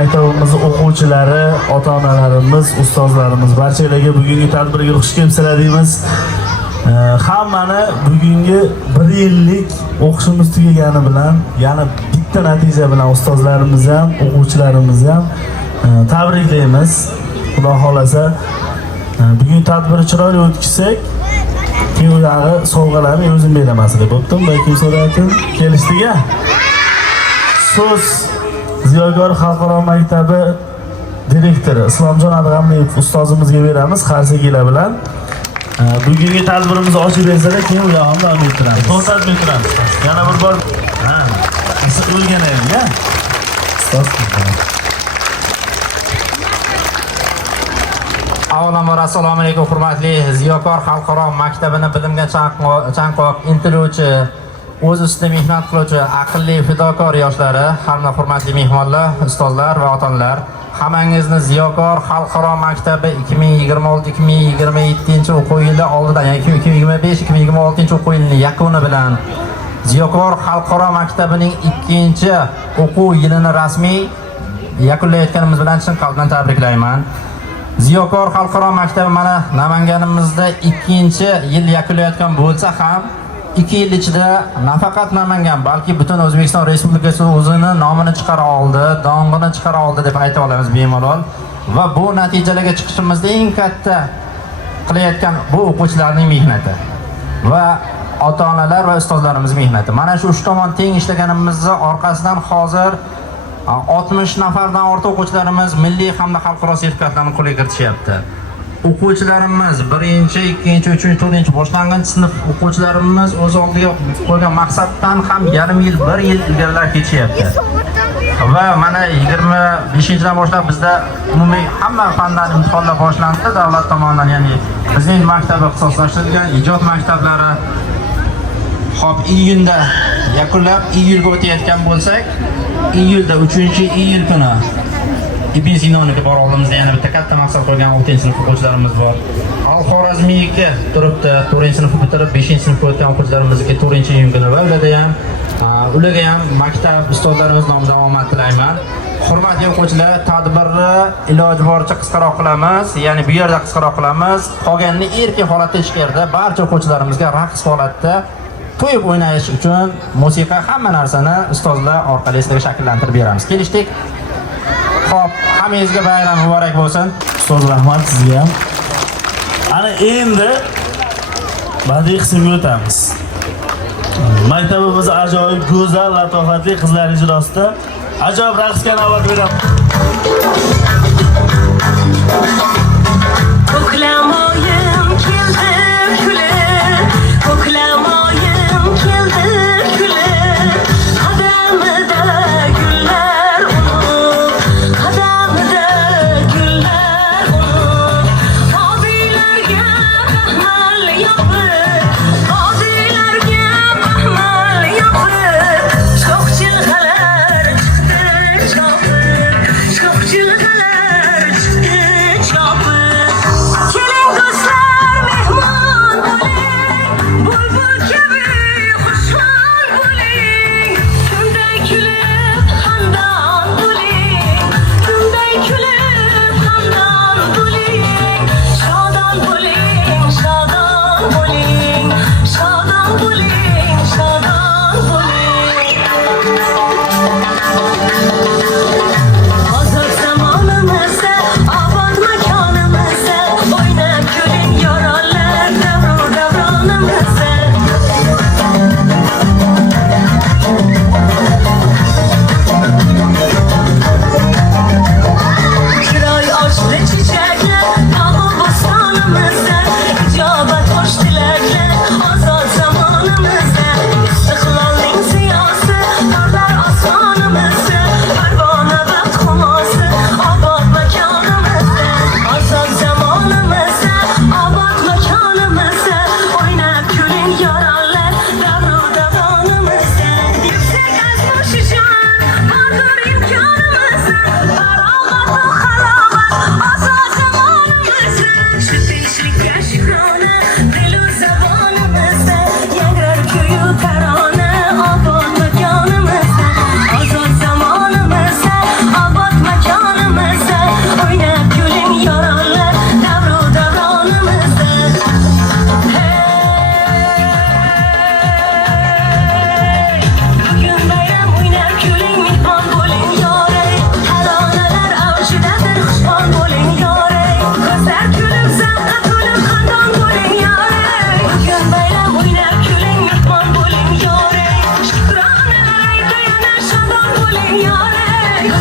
maktabimiz o'quvchilari, ota-onalarimiz, ustozlarimiz barchalarga bugungi tadbirga xush kelibsizlar deymiz. Hammani bugungi 1 yillik o'qishimiz tugagani bilan, yana bitta natija bilan ustozlarimiz ham, o'quvchilarimiz ham tabriklaymiz. Xudo xolasa bugun tadbirni chiroyli o'tkazsak, keyingi sovg'alarni o'zim beraman sizga. Bo'ptimi? Balki so'rayapti. Kelishdiga. So'z Ziyokor xalqaro maktabi direktori Islomjon Adg'amliyev ustozimizga beramiz qarzigilar bilan. Bugungi tadbirimizni ochib bersalar, keyin u yoqni davom ettiramiz. To'xtatib turamiz. Yana bir bor. Siz o'rganaylik-a. Ustoz. Avvalambor assalomu alaykum hurmatli Ziyokor xalqaro maktabini bilimga chanqoq intiluvchi, o'z ustida mehnat qiluvchi aqlli fidokor yoshlari, hamda hurmatli mehmonlar, ustozlar va ota-onalar, hammangizni Ziyokor xalqaro maktabi 2026-2027 o'quv yili oldidan, ya'ni 2025-2026 o'quv yilining yakuni bilan Ziyokor xalqaro maktabining 2-o'quv yilini rasmiy yakunlayotganimiz bilan chin qalbdan tabriklayman. Ziyokor xalqaro maktabi mana Namanganimizda 2-yil yakunlayotgan bo'lsa ham 2 yil ichida nafaqat Namangan, balki butun O'zbekiston Respublikasi o'zini nomini chiqara oldi, dong'ini chiqara oldi deb ayta olamiz bemalol. Va bu natijalarga chiqishimizda eng katta qilayotgan bu o'quvchilarning mehnati va ota-onalar va ustozlarimiz mehnati. Mana shu 3 tomon teng ishlaganimizning orqasidan hozir 60 nafardan ortiq o'quvchilarimiz milliy hamda xalqaro sertifikatlarni qo'lga kiritishyapti. O'quvchilarimiz 1-2-3-4 boshlang'ich sinf o'quvchilarimiz o'z oldiga qo'ygan maqsaddan ham yarim yil, 1 yil ilgarilab ketishyapti. Va mana 25-dan boshlab bizda umumiy hamma fanlar imtihonlar boshlandi davlat tomonidan, ya'ni bizning maktab ixtisoslashtirilgan ijod maktablari. Hop, iyunda yakunlab iyulga o'tayotgan bo'lsak, iyulda 3-iyul kuni Ibn Sinoniga bora olamizda yana bitta katta maqsad qo'ygan 6-sinf o'quvchilarimiz bor. Al-Xorazmiyga turibdi, 4-sinfni bitirib 5-sinfga o'tgan o'quvchilarimizga 4-iyun kuni va ularga ham maktab ustozlarimiz nomidan omad tilayman. Hurmatli o'quvchilar, tadbirni iloji boricha qisqaroq qilamiz, ya'ni bu yerda qisqaroq qilamiz. Qolganini erkin holatda ichkarida barcha o'quvchilarimizga raqs holatda to'yib o'ynash uchun musiqa hamma narsani ustozlar orqali sizlarga shakllantirib beramiz. Kelishdik. Xo'p, hammangizga bayram muborak bo'lsin. Ustoz, rahmat sizga ham. Ana endi badiiy qismga o'tamiz. Maktabimiz ajoyib, go'zal, latofatli qizlar ijrosida ajoyib raqsga navbat beramiz. Ko'klamoyim keldi kulib, ko'klamoyim keldi kulib, qadamida gullar unib, qadamida gullar unib, obilarga rahmal yopib, obilarga rahmal yopib, sho'xchilg'alar chiqdi chopib, sho'xchilg'alar chiqdi chopib.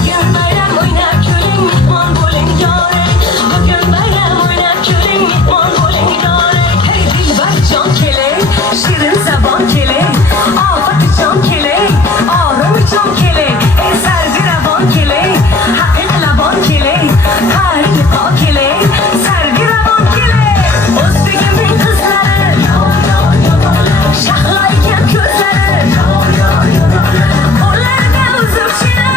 Bugün bayram oynab kuling, mehmon bo'ling yoring. Bugün bayram oynab kuling, mehmon bo'ling yoring. Hey dilbarjon keling, shirin zabon keling, ofatijon keling, orimijon keling, ey sarg'iravon keling, haqiqlabon keling, tariqo keling, sarg'iravon keling. O'zbegimning qizlari, shahlo ekan ko'zlari, qo'llarga uzib shirin,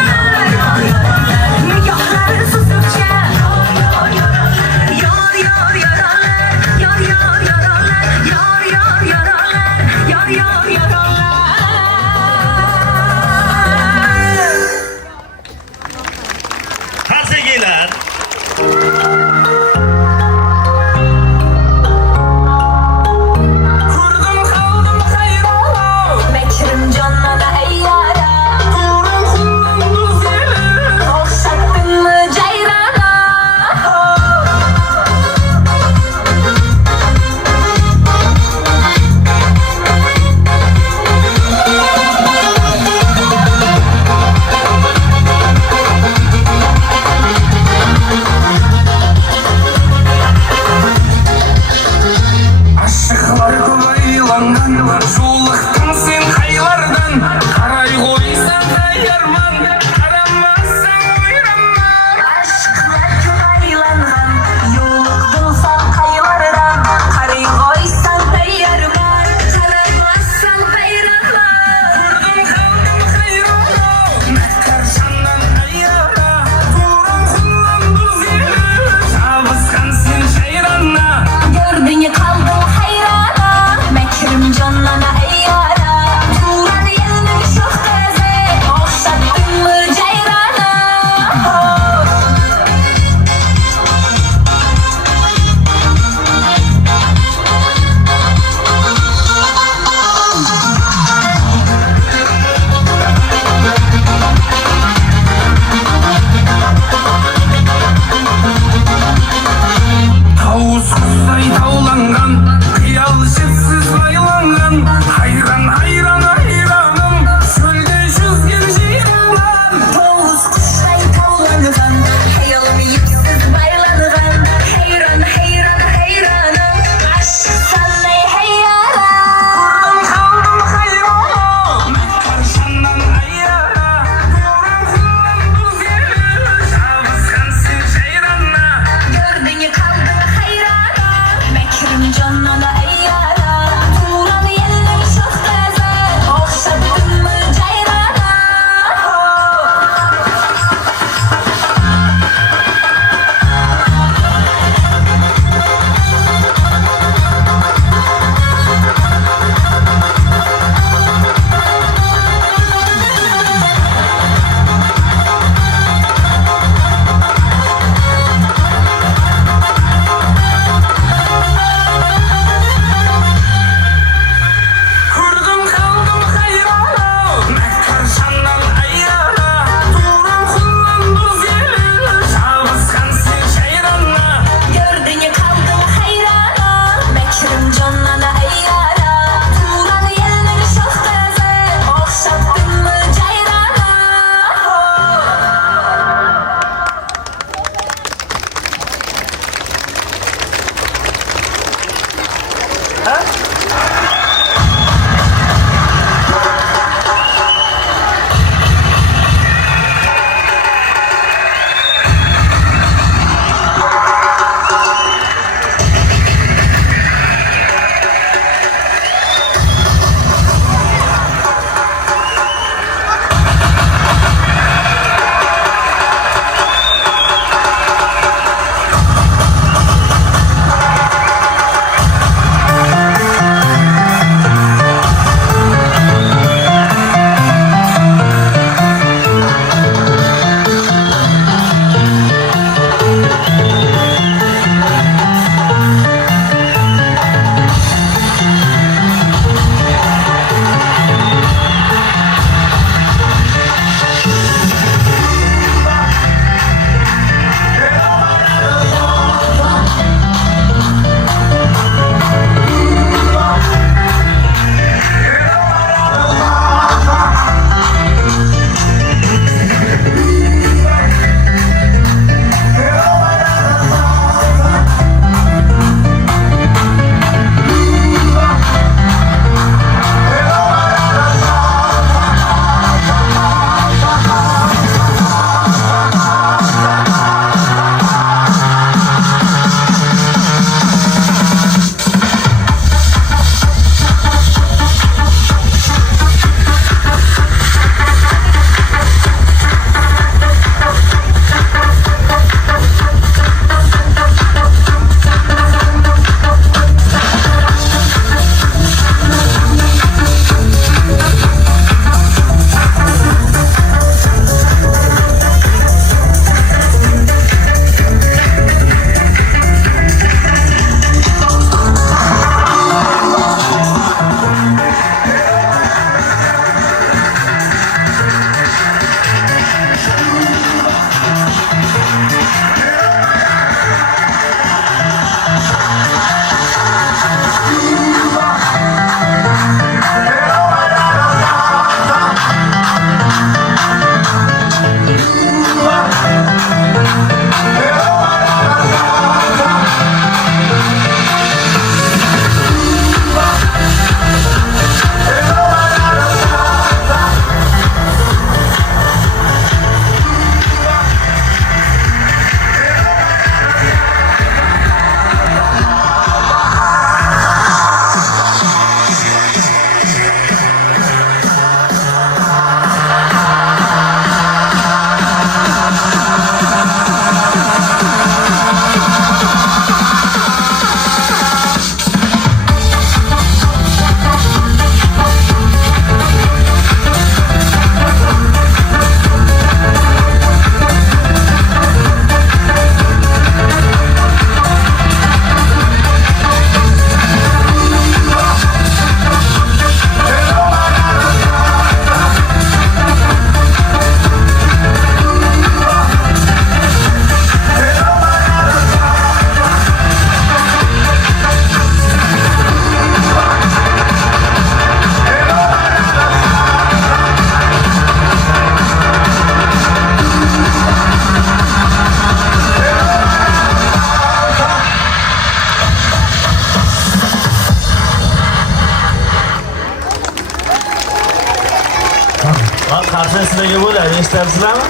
nimaga bo'ladi, eshityapsizlarmi?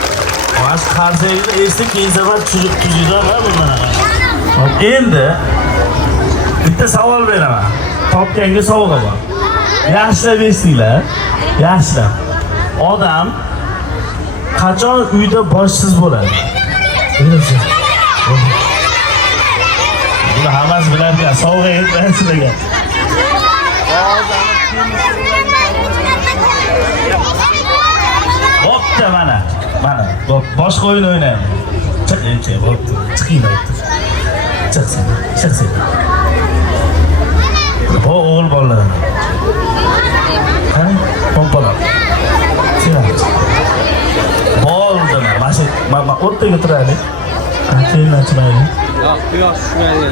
Mana qarzayni esda keyin safar tuziydilar ha bundan. Hop, endi bitta savol beraman. Topganga sovg'a bor. Yaxshilab esinglar. Yaxshilab. Odam qachon uyda boshsiz bo'ladi? Bilasiz. Buni hammasi biladigan, sovg'a yetmaydi sizlarga. Bo'pti mana. Boshqa o'yin o'ynaymiz. Chiqing, bo'pti. Chiqinglar. Chiqsin. O o'g'il bolalar. Qani, pompalar. Chiqamiz. Bo'ldi, mana o'rtaga turaylik. Keyin ochmaylik. Yo'q, quyosh tushmaydi.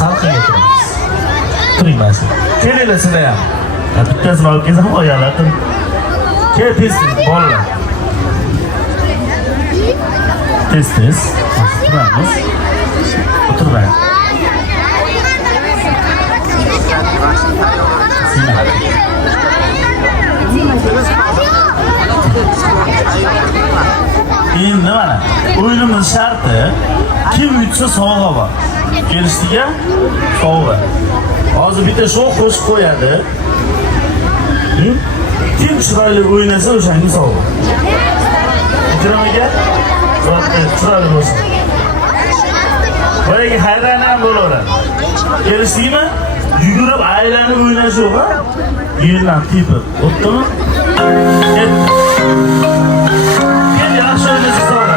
Salqinga turamiz. Turing mana. Kelinglar sizlar ham. Bittasini olib kelsam qo'yinglar. Kel tez bolalar. Tez. Turamiz. O'tirmang. Endi mana o'yinimiz sharti kim yutsa sovg'a bor. Kelishdiga sovg'a. Hozir bitta show qo'shib qo'yadi. Kim chiroyli o'ynasa o'shanga sovg'a. Ijromaga chiroyli bo'lsin. Boyaga hayron ham bo'laveradi. Kelishdingmi? Yugurib aylanib o'ynash yo'q, ha? Yerdan tepib. O'tdimi? Kim yaxshi o'ynasa sovg'a.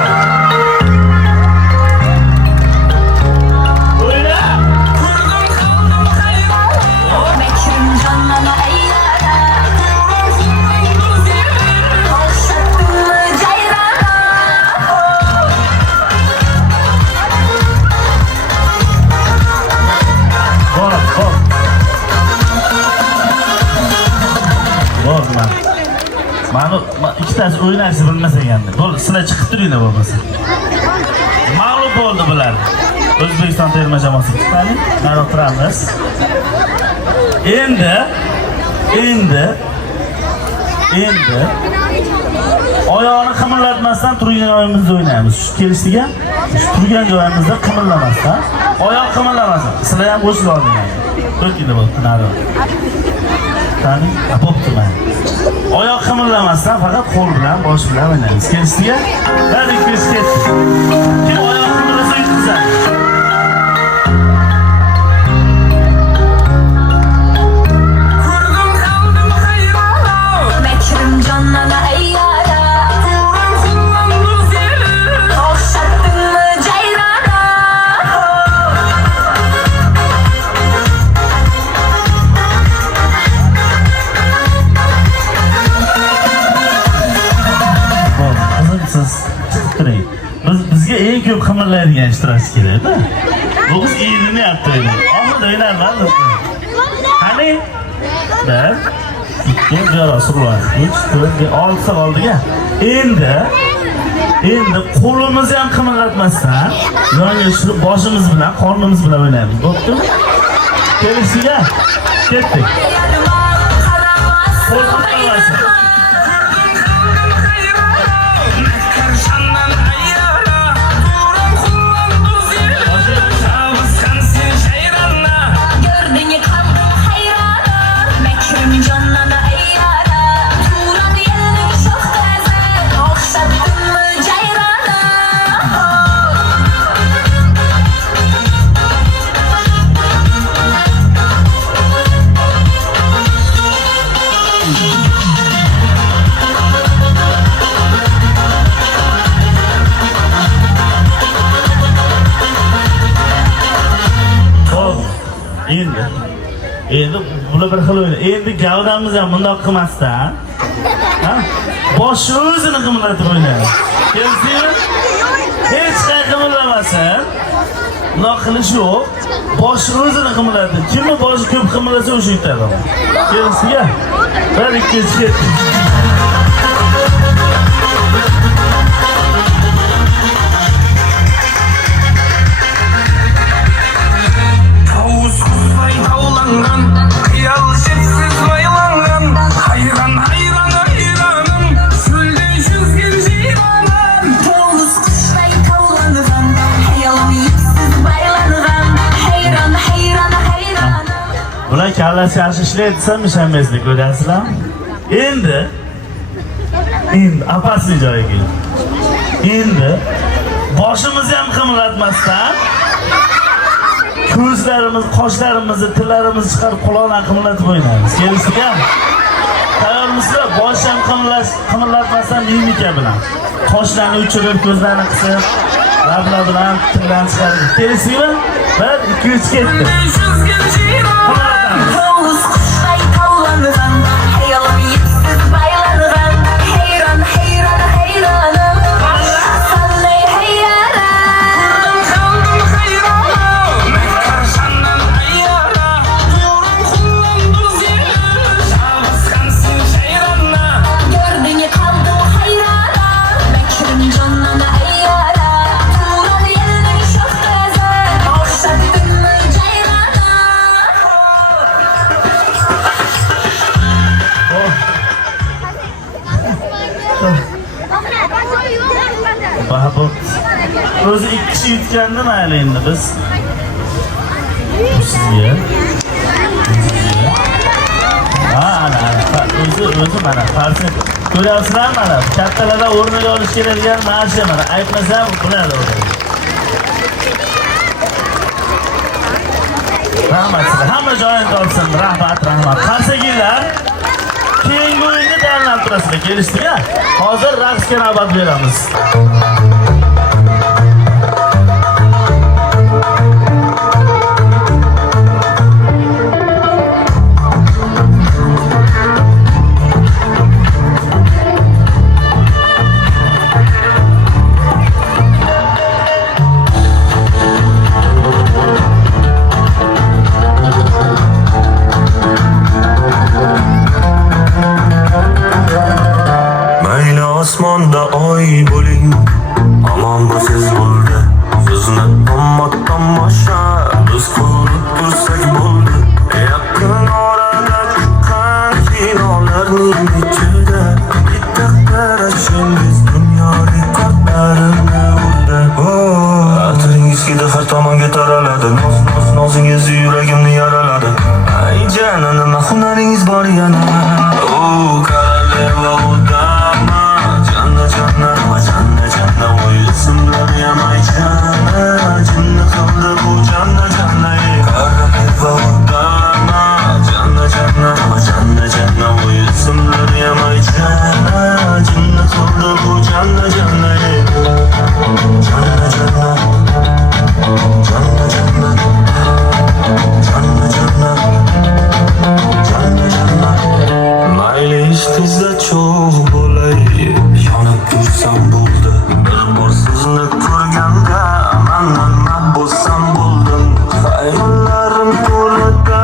Mana ikkitasi o'ynashni bilmasa endi. Bo'ldi, sizlar chiqib turinglar bo'lmasa. Mag'lub bo'ldi bular. O'zbekiston terma jamoasi chiqadi. Mana turamiz. Endi oyoqni qimirlatmasdan turgan joyimizda o'ynaymiz. Shu kelishdiga, turgan joyimizda qimirlamasdan, oyoq qimirlamasin. Sizlar ham bo'shib oldinglar. O'tkida bo'ldi, nari. Qani, bo'pti mana. Oyoq qimirlamasdan faqat qo'l bilan, bosh bilan o'ynaymiz. Kelishdiga, hadi ketdi. Kim oyoq qimirlasa yutqizadi. Bizga eng ko'p qimirlaydigan ishtirokchi kerak-da. Bu biz erini yaptıraylik. Oxirida o'ynayman. Qani? 1, 2, Rasululloh. 3, 4, 6 oldiga. Endi qo'limizni ham qimirlatmasdan, yonga tushib boshimiz bilan, qornimiz bilan o'ynaymiz. Bo'ptimi? Kelishdiga ketdik. Qo'l qimirlasin. Endi bular bir xil o'yin. Endi gavdamiz ham bundoq qilmasdan, ha? Boshni o'zini qimirlatib o'ynaydi. Keldingmi? Hech qanday qimirlamasin. Bundoq qilish yo'q. Boshni o'zini qimirlatdi. Kimni boshi ko'p qimirlasa o'sha yutadi. Keldingmi? Bir ikki ketdi. Hayran hayranım, sülde yüz kallasi yaxshi ishlaydi desam ishonmaysizlar, ko'ryapsizlar? Endi apasli joyiga. Endi boshimizni ham qimlatmasdan ko'zlarimiz, qoshlarimizni, tillarimizni chiqarib quloqdan qimlatib o'ynaymiz. Kelisizlar? Tayyormisizlar? Bosh ham qimlatmasdan mimika bilan. Qoshlarni uchirib, ko'zlarni qisib, lablar bilan tillarni chiqarib. Kelisizlar? 1, 2, 3 ketdi. Yolg'iz qushday tavlangan, hayolim yipsiz baylangan, hayron, hayron, hayronim, sanday hayron. Qalbim hayron, mehar sandan ayyora, tuyurim xullandir seni, shavsqansin shayronna. Gördüğünü qalbim hayron, bekrim jonnan ayyora, turan yelning sho'xtazi, o'xshatdimmi jayrona. Bahabut. O'zi 2 kishi yutganda mayli endi biz. Sizga. Ana, o'zi mana qarshi ko'ryapsizlar mana kattalardan o'rniga olish keladigan marsha mana aytmasam biladi o'zi. Rahmat sizlar. Hamma joyini olsin. Rahmat. Qarsagilar keyingi o'yinga tayyorlanib turasizlar. Kelishdingmi? Hozir raqsga navbat beramiz. Mayli osmonda oy bo'ling, omon bo'lsiz bo'ldi. Sizni tomosha biz qilib tursak bo'ldi. Yaqin orada chiqqan kinolarning ichida bitta qarashingiz dunyo rekordlarini urdi. Atiringizga har tomonga taraladi, nozingiz yuragimni yaraladi. Ay janan, nima hunaringiz bor yana? Koroleva udama, janna janna o'yilsin bilan yamay janna qildi bu janna. Koroleva udama, janna janna o'yilsin bilan yamay janna qildi bu janna. Mayli ish tezda cho'g' bo'lay, yonib tursam bo'ldi. Bir bor sizni ko'rganda man bo'lsam bo'ldim. Xayollarim to'lida,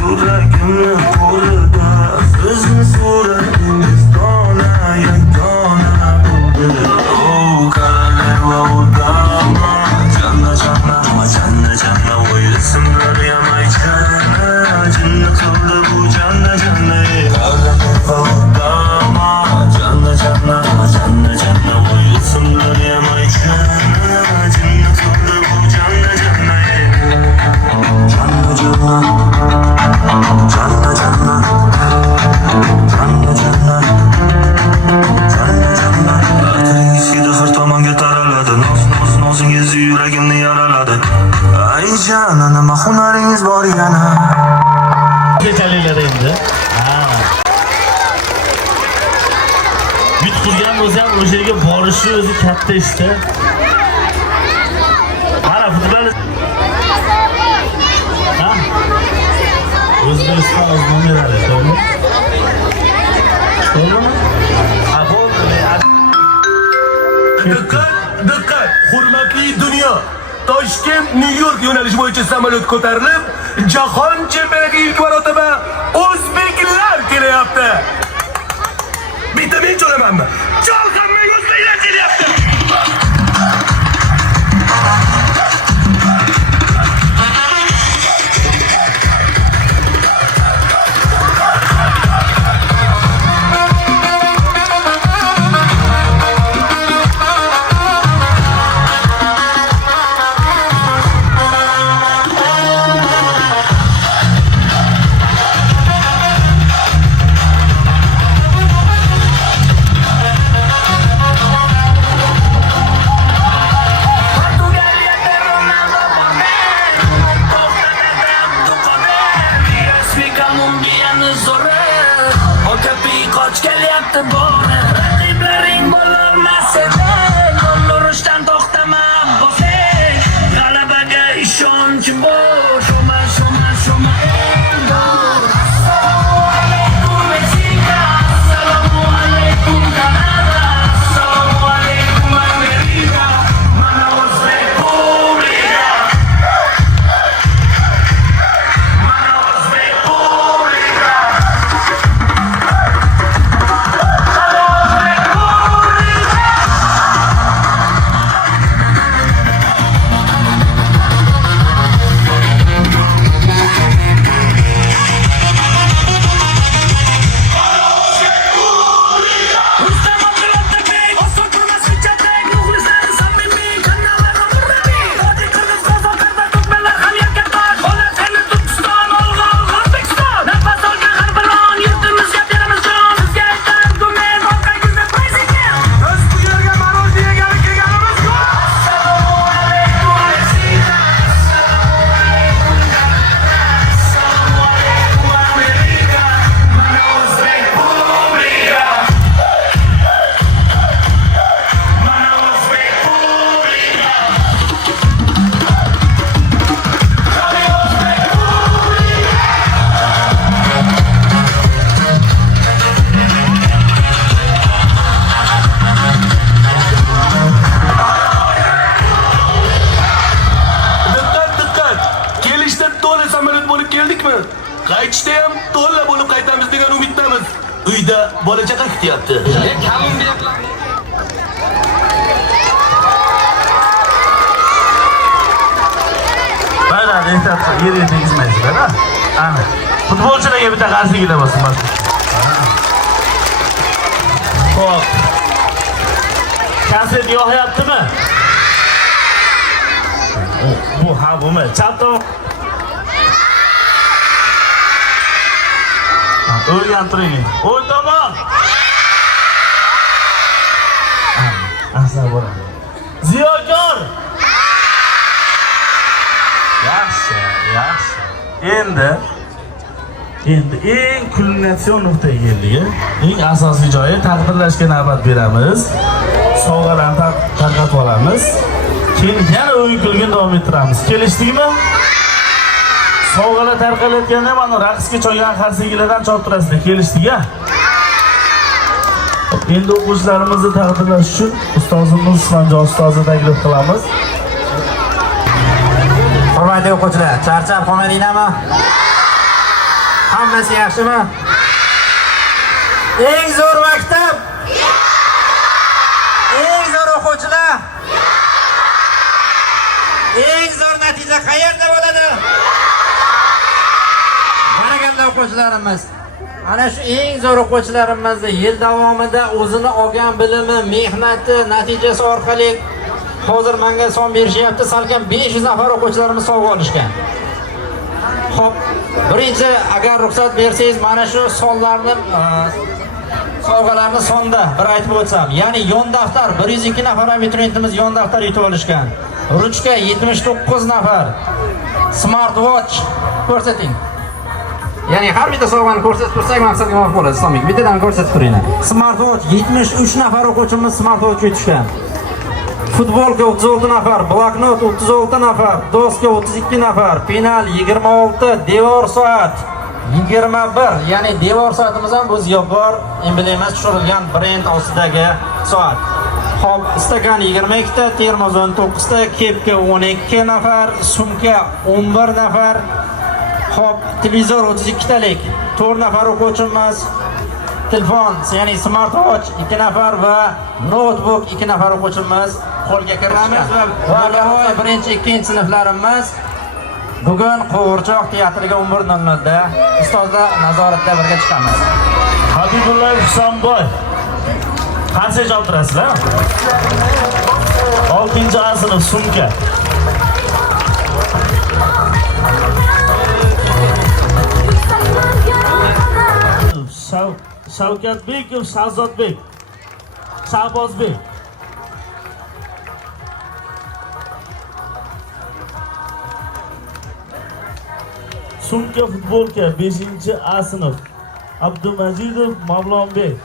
yuragimni qo'lida, sizni suratingiz dona yagona bo'ldi. Koroleva udama, janna o'yilsin bilan yamay janna qildi bu janna. Koroleva udama, janna o'yilsin bilan yamay janna qildi bu janna. Atiringizga har tomonga taraladi, nozingiz yuragimni yaraladi. Ay janan, nima hunaringiz bor yana? Kechalilar endi. Yutqizgan bo'lsa ham o'sha yerga borishi o'zi katta ishda. Mana futbol. O'zbekiston o'z nomerlari, to'g'rimi? Diqqat, hurmatli dunyo. Toshkent New York yo'nalishi bo'yicha samolyot ko'tarilib, jahon chempionatiga ilk marotaba o'zbeklar kelyapti. Bitta men cho'lamanmi? Cholg'anmay o'zbeklar kelyapti. Qaytishda ham to'la bo'lib qaytamiz degan umiddamiz. Uyda bola chaqa kutyapti. Mana ehtiyot yerga tegizmaysizlar-a? Ana. Futbolchilarga bitta qarshiliklar bo'lsin. Xo'p. Konsert yo'qyaptimi? Bu ha bumi. Chap tomoq. O'rgan turing. O'ng tomon. Asla bo'ladi. Ziyokor. Yaxshi, yaxshi. Endi eng kulminatsion nuqtaga keldik. Eng asosiy joyi taqdirlashga navbat beramiz. Sovg'alarni tarqatib olamiz. Keyin yana o'yin kulgini davom ettiramiz. Kelishdikmi? Sovg'alar tarqalayotganda mana raqsga choygan qarsigilardan chop turasizlar. Kelishdik-a? Endi o'quvchilarimizni taqdirlash uchun ustozimiz Usmonjon ustozni taklif qilamiz. Hurmatli o'quvchilar, charchab qolmadinglarmi? Hammasi yaxshimi? Eng zo'r maktab! Eng zo'r o'quvchilar! Eng zo'r natija qayerda bo'ladi? Qanaqanday o'quvchilarimiz? Ana shu eng zo'r o'quvchilarimizni yil davomida o'zini olgan bilimi, mehnati, natijasi orqali hozir menga son berishyapti. Salkam 500 nafar o'quvchilarimiz sovg'a olishgan. Xo'p, birinchi agar ruxsat bersangiz, mana shu sonlarni sovg'alarni sonda bir aytib o'tsam, ya'ni yon daftar 102 nafar abituriyentimiz yon daftar yutib olishgan. Ruchka 79 nafar. Smartwatch ko'rsating. Ya'ni har bitta sovg'ani ko'rsatib tursak, maqsadga muvofiq bo'ladi. Islomik, bittadan ko'rsatib turinglar. Smartwatch 73 nafar o'quvchimiz smartwatch yutishgan. Futbolka 36 nafar, bloknot 36 nafar, doska 32 nafar, penal 26, devor soat 21. Ya'ni devor soatimiz ham bu Ziyokor emblemasi tushirilgan brend ostidagi soat. Hop, stakan 22 ta, termos 19 ta, kepka 12 nafar, sumka 11 nafar. Hop, televizor 32 talik, 4 nafar o'quvchimiz. Telefon, ya'ni smartwatch 2 nafar va notebook 2 nafar o'quvchimiz qo'lga kiritamiz va Navoiy 1-2 sinflarimiz bugun Qo'g'irchoq teatriga 11:00 da ustozlar nazoratda birga chiqamiz. Habibulla Husanboy. Qancha javob turasizlar? 6-A sinf sumka. Shavkatbekov Shahzodbek. Shahbozbek. Sumka futbolka 5-A sinf. Abdumajidov Mavlonbek.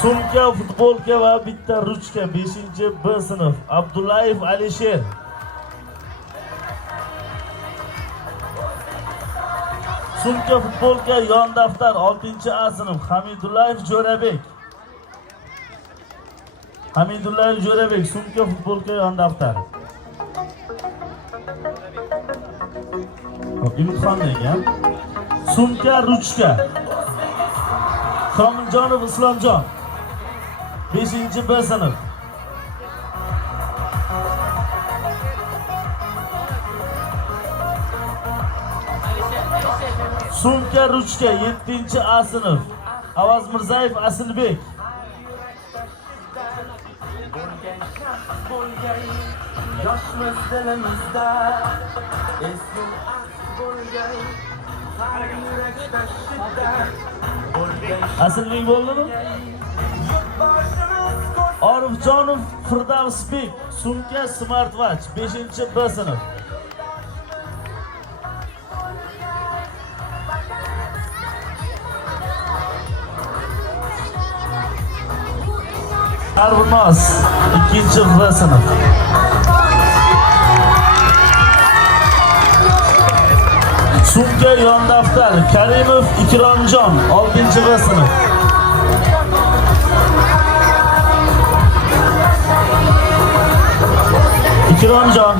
Sumka futbolka va bitta ruchka 5-B sinf. Abdullayev Alisher. Sumka futbolka yon daftar 6-A sinf. Hamidullayev Jo'rabek. Hamidullayev Jo'rabek sumka futbolka yon daftar. Imtihon degan. Sumka ruchka. Komiljonov Islomjon. 5-B sinf. Sumka ruchka 7-A sinf. Avaz Mirzayev Asilbek. Yoshmiz dilimizda esing bo'lgan har yurakda shiddat Asilbek bo'ldimi? Orifjonov Firdavsbek sumka smartwatch 5-B sinf. Arvinoz 2-B sinf. Sumka yon daftar Karimov Ikromjon 6-B sinf. Ikromjon.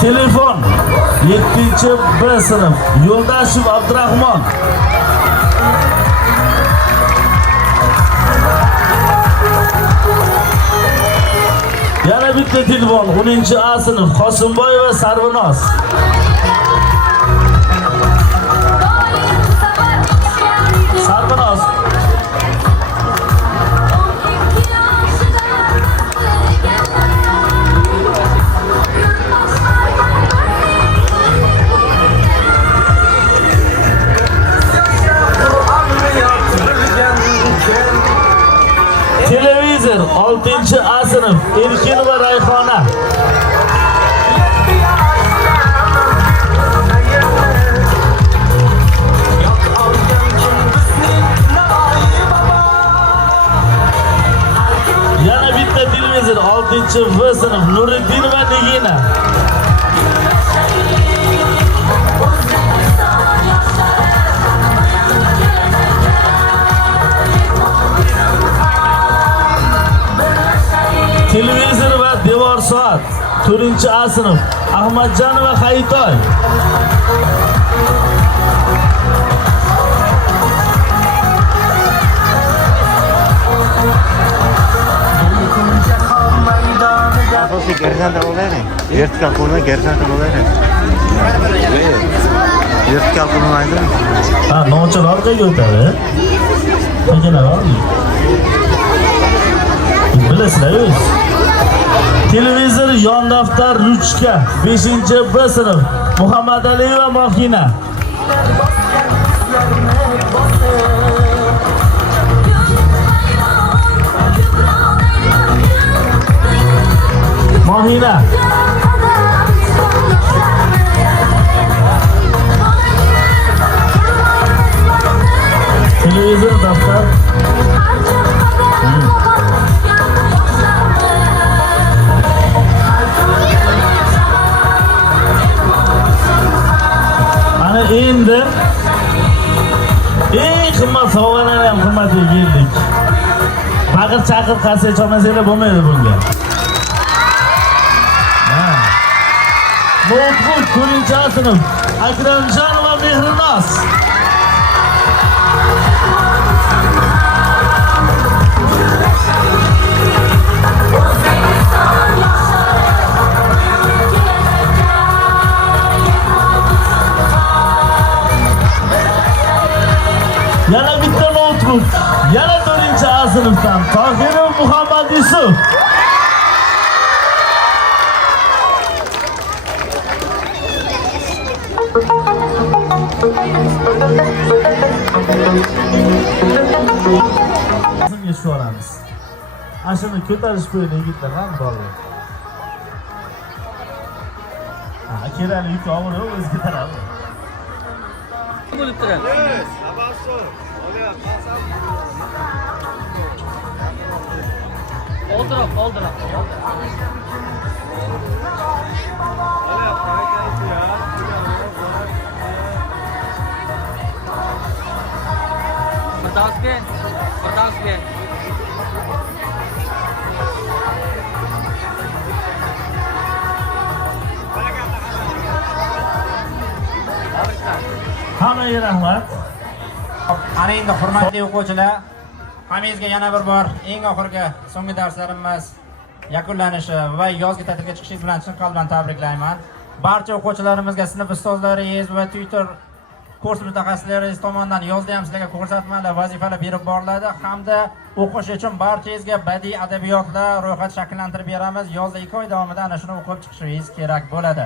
Telefon 7-B sinf Yo'ldashev Abdurahmon. Yana bitta telefon 10A sinf Qosimboyeva Sarvinoz. Sarvinoz. Televizor 6A sinf Erkin va Rayhona. Yana bitta televizor 6V sinf Nuriddin va Nigina. Televizor va devor soat 4A sinf Ahmadjon va Hayitoy. Asosiy gorizontal olaylik. Vertikal qo'lni gorizontal olaylik. Vertikal qo'lni aytdim. Ha, nochal orqaga o'tadi. Qilganlar. Bilasizlar-ku. Televizor yon daftar ruchka 5B sinf Muhammadaliyeva Mohina. Mohina. Televizor daftar. Ana endi eng qimmat sovg'alar ham qimmatga keldik. Baqir chaqir qarsak chomasanglar bo'lmaydi bunga. Notebook 4A sinf Akramjon va Mehrinoz. Yana bitta notebook, yana 4A sinfdan Tohirov Muhammad Yusuf. Sizga shu olamiz. Ashuni ko'tarish qo'ydi yigitlar ham bor. Ha, kerak yuk og'ir o'ziga taraf. Bo'lib turadi. Oldirab. Bardosga. Hammaga rahmat. Ana endi hurmatli o'quvchilar, hammangizga yana bir bor eng oxirgi so'nggi darslarimiz yakunlanishi va yozgi ta'tilga chiqishingiz bilan chin qalbdan tabriklayman. Barcha o'quvchilarimizga sinf ustozlaringiz va Twitter kurs mutaxassislaringiz tomonidan yozda ham sizlarga ko'rsatmalar, vazifalar berib boriladi hamda o'qish uchun barchangizga badiiy adabiyotlar ro'yxat shakllantirib beramiz. Yozda 2 oy davomida ana shuni o'qib chiqishingiz kerak bo'ladi.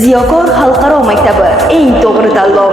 Ziyokor xalqaro maktabi eng to'g'ri tanlov.